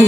तो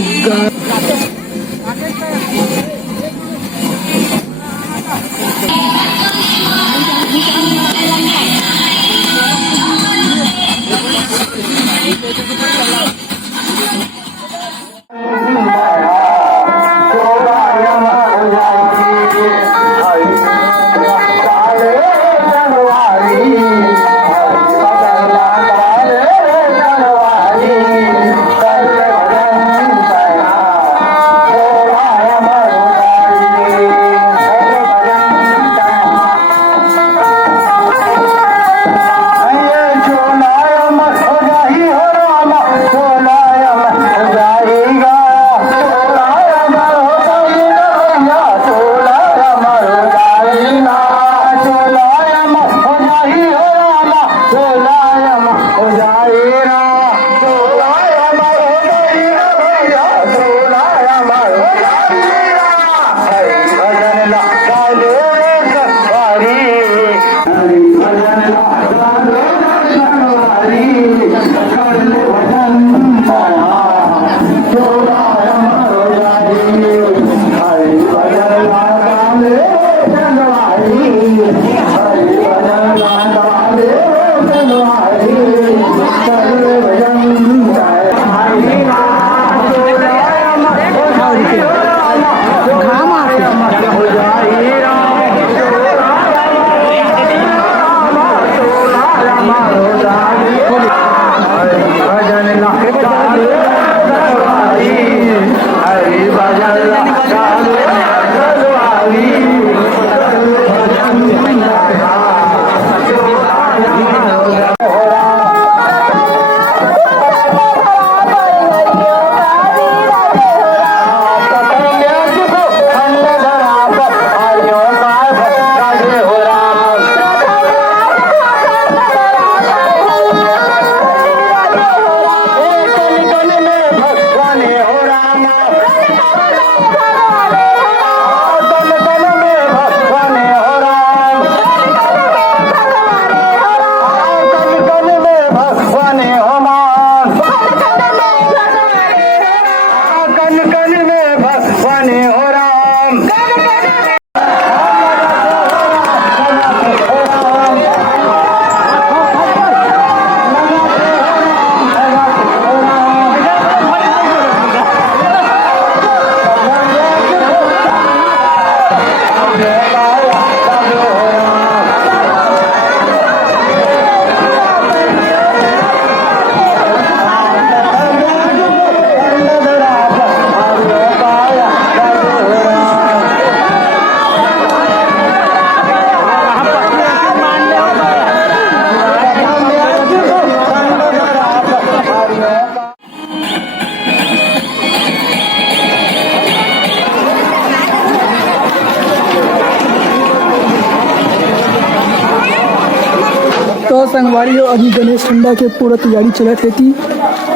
संगवारी हो अभी गणेश ठंडा के पूरा तैयारी चलत है थी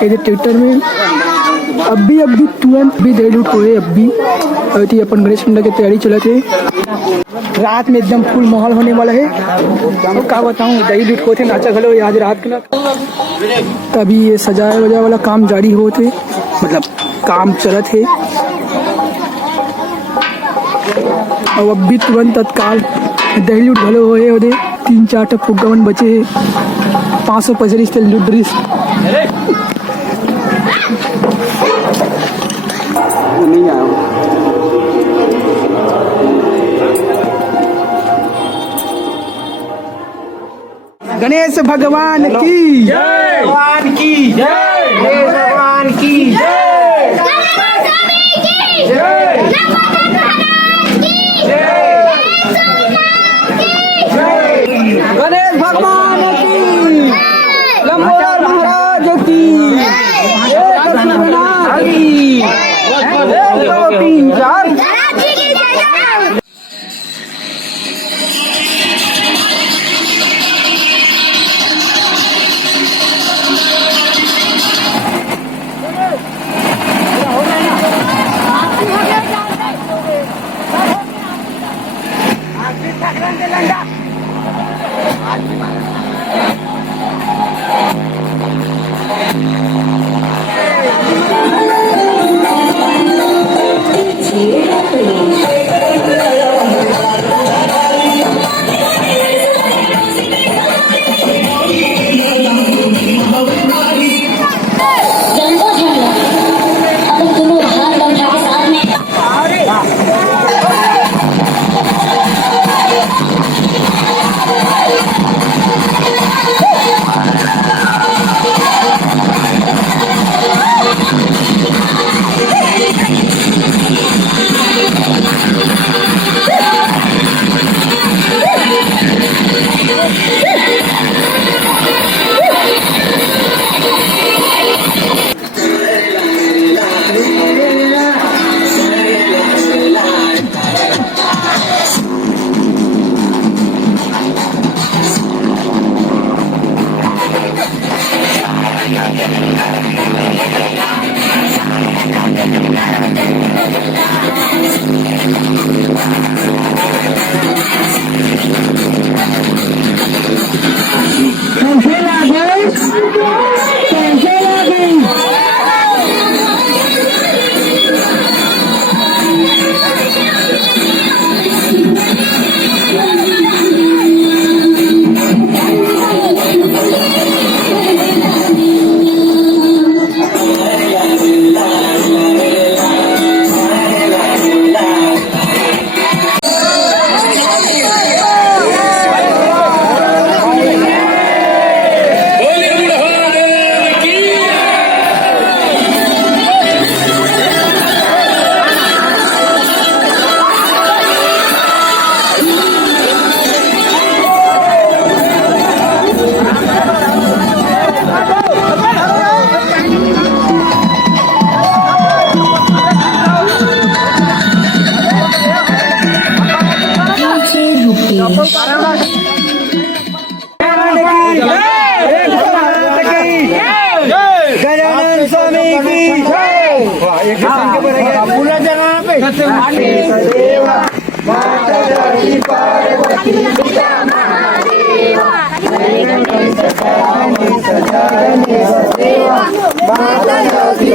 ये ट्रैक्टर में अभी तुरंत भी दे लूट हुए अभी अपन गणेश ठंडा की तैयारी चलत है। रात में एकदम फुल माहौल होने वाला है। तो क्या बताऊँ दही लूट होते नाचा घलो आज रात के तभी ये सजाए वजाए वाला काम जारी होते मतलब काम चलत है। और अब भी तुरंत तत्काल दही लूट घलो होए होते 3-4 टप फुग्गा मन बचे है 500 पैसे रिश्ते लूट रिस नहीं आया गणेश भगवान की जय भगवान की जय भगवान की जय गणेश भगवान की लंबोदर महाराज की 3-4 Hey!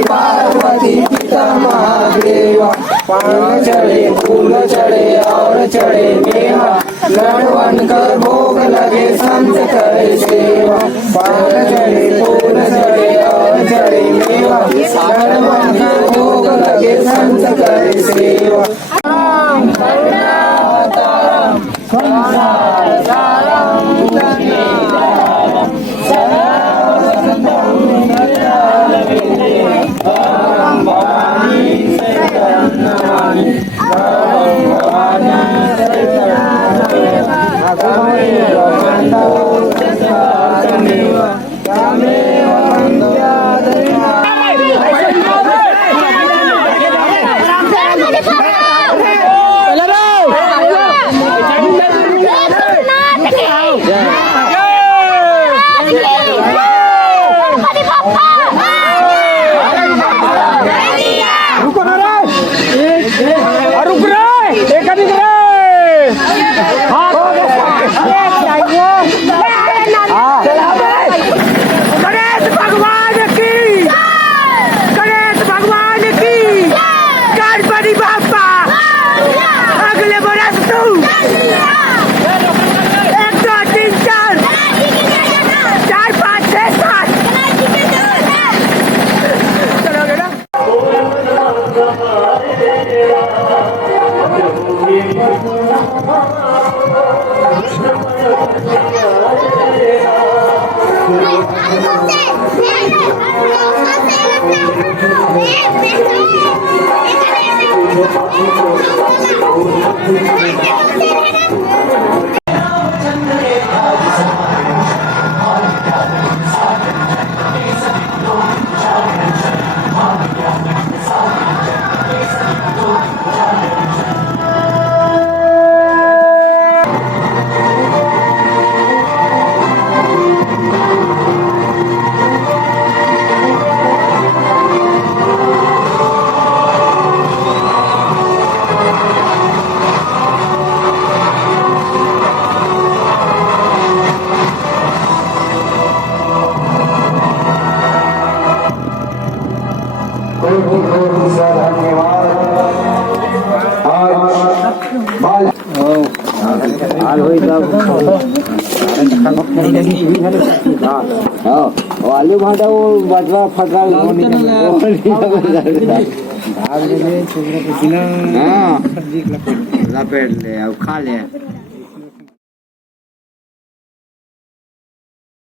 पार्वती पिता महादेवा पान चढ़े फूल चढ़े और चढ़े मेवा लड़वन कर भोग लगे संत करे सेवा पान चढ़े फूल चढ़े और चढ़े मेवा लड़वन कर भोग लगे संत करे सेवा आलू भाटा वो बटरा फटरा लपेट ले अब खा ले